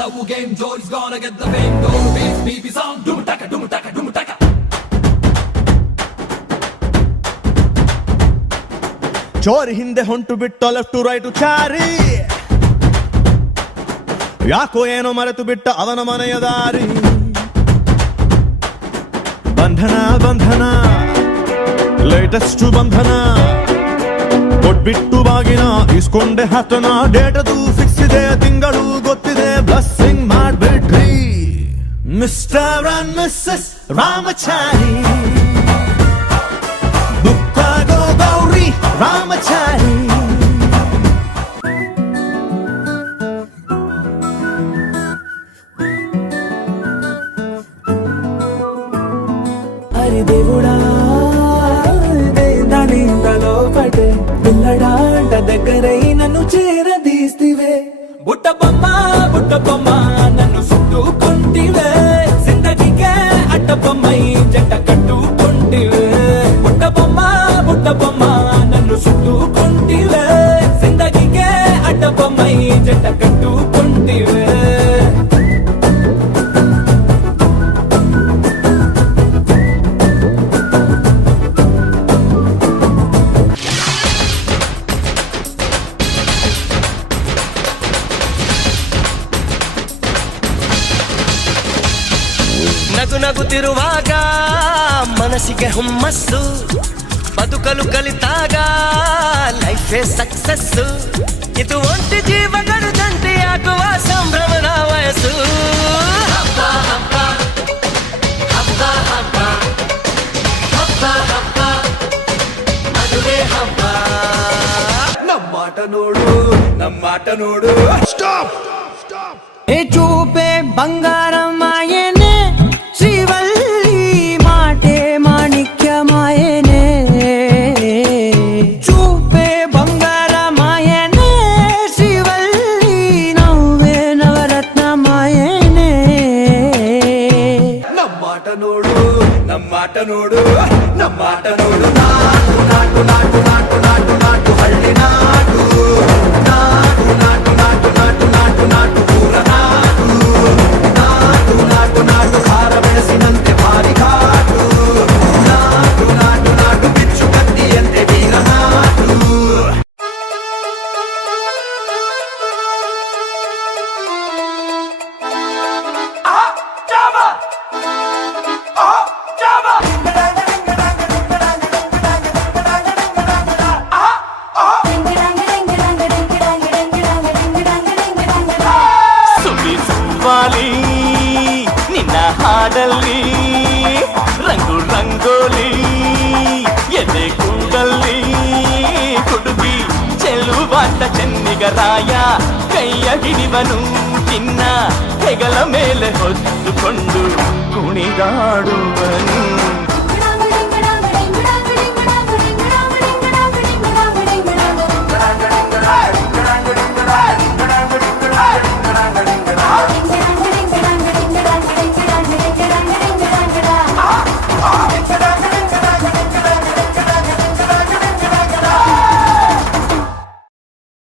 love game, Jody's gonna get the fame. Don't beat BB song, doom taka, doom taka, doom taka. ಚೋರಿ ಹಿಂದೆ ಹೊಂಟು ಬಿಟ್ಟು left to right Chari, ಯಾಕೋ ಏನೋ ಮರೆತು ಬಿಟ್ಟ ಅವನ ಮನೆಯ ದಾರಿ. ಬಂಧನ ಬಂಧನ ಲೇಟೆಸ್ಟ್ ಬಂಧನ, ಕೊಟ್ಬಿಟ್ಟು ಬಾಗಿನ ಇಸ್ಕೊಂಡೆ ಹತ್ತನ. ಡೇಟದು ಫಿಕ್ಸ್ ಇದೆ, ತಿಂಗಳು ಗೊತ್ತಿದೆ, ಬ್ಲಸ್ಸಿಂಗ್ ಮಾಡ್ಬಿಡ್ರಿ ಮಿಸ್ಟರ್ ಅಂಡ್ ಮಿಸ್ಸಸ್ ರಾಮಚಾರಿ. ಬುಕ್ಕಾಗೋ ಗೌರಿ ರಾಮಚಾರಿ. అరి దేవుడా దానింతలో పడే పిల్లడాంట దగ్గరై నన్ను చేరదీస్తివే. బుట్ట బొమ్మ నన్ను చుట్టుకుంటివే. జిందగీకే అడ్డ బొమ్మై జంట కట్టుకుంటివే. బుట్ట బొమ్మ నన్ను చుట్టుకుంటివే. జిందగీకే అడ్డ బొమ్మై జంట కట్టుకుంటివే. ನಗುತ್ತಿರುವಾಗ ಮನಸ್ಸಿಗೆ ಹುಮ್ಮಸ್ಸು, ಬದುಕಲು ಕಲಿತಾಗ ಲೈಫೇ ಸಕ್ಸಸ್ಸು. ಇದು ಒಂಟಿ ಜೀವಗಳು ಜಂಟಿಯಾಗುವ ಸಂಭ್ರಮದ ವಯಸ್ಸು. ಹಬ್ಬ ಹಬ್ಬ ಹಬ್ಬ ಹಬ್ಬ ಹಬ್ಬ ಹಬ್ಬ ಮದುವೆ ಹಬ್ಬ. ನಮ್ಮಾಟ ನೋಡು ಸ್ಟಾಪ್. ఏ చూపే బంగారమాయనే, శ్రీవల్లి మాటే మాణిక్యమాయనే. చూపే బంగారమాయనే, శ్రీవల్లి నవ్వే నవరత్నమాయనే. నమ్మాట నోడు నాటు నాటు నాటు నాటు నాటు నాటు హಳ್ಳಿ నాటు. నాటు నాటు నాటు నాటు నాటు నాటు ಊರ ನಾಟು. ನಾಟು ನಾಟು ನಾಟು ಹಾರ ಬೆಳೆಸಿನಂತೆ ಭಾರಿ ಘಾಟು. ನಾಟು ನಾಟು ನಾಟು ಬಿಚ್ಚು ಕತ್ತಿಯಂತೆ ವೀರ ನಾಟು. ನಿನ್ನ ಹಾಡಲ್ಲಿ ರಂಗು ರಂಗೋಲಿ, ಎದೆ ಕೂಡಲ್ಲಿ ಹುಡುಗಿ ಚೆಲುವಾಟ ಚೆನ್ನಿಗರಾಯ. ಕೈಯ ಹಿಡಿವನು ಚಿನ್ನ ಹೆಗಲ ಮೇಲೆ ಹೊತ್ತುಕೊಂಡು ಕುಣಿದಾಡುವನು.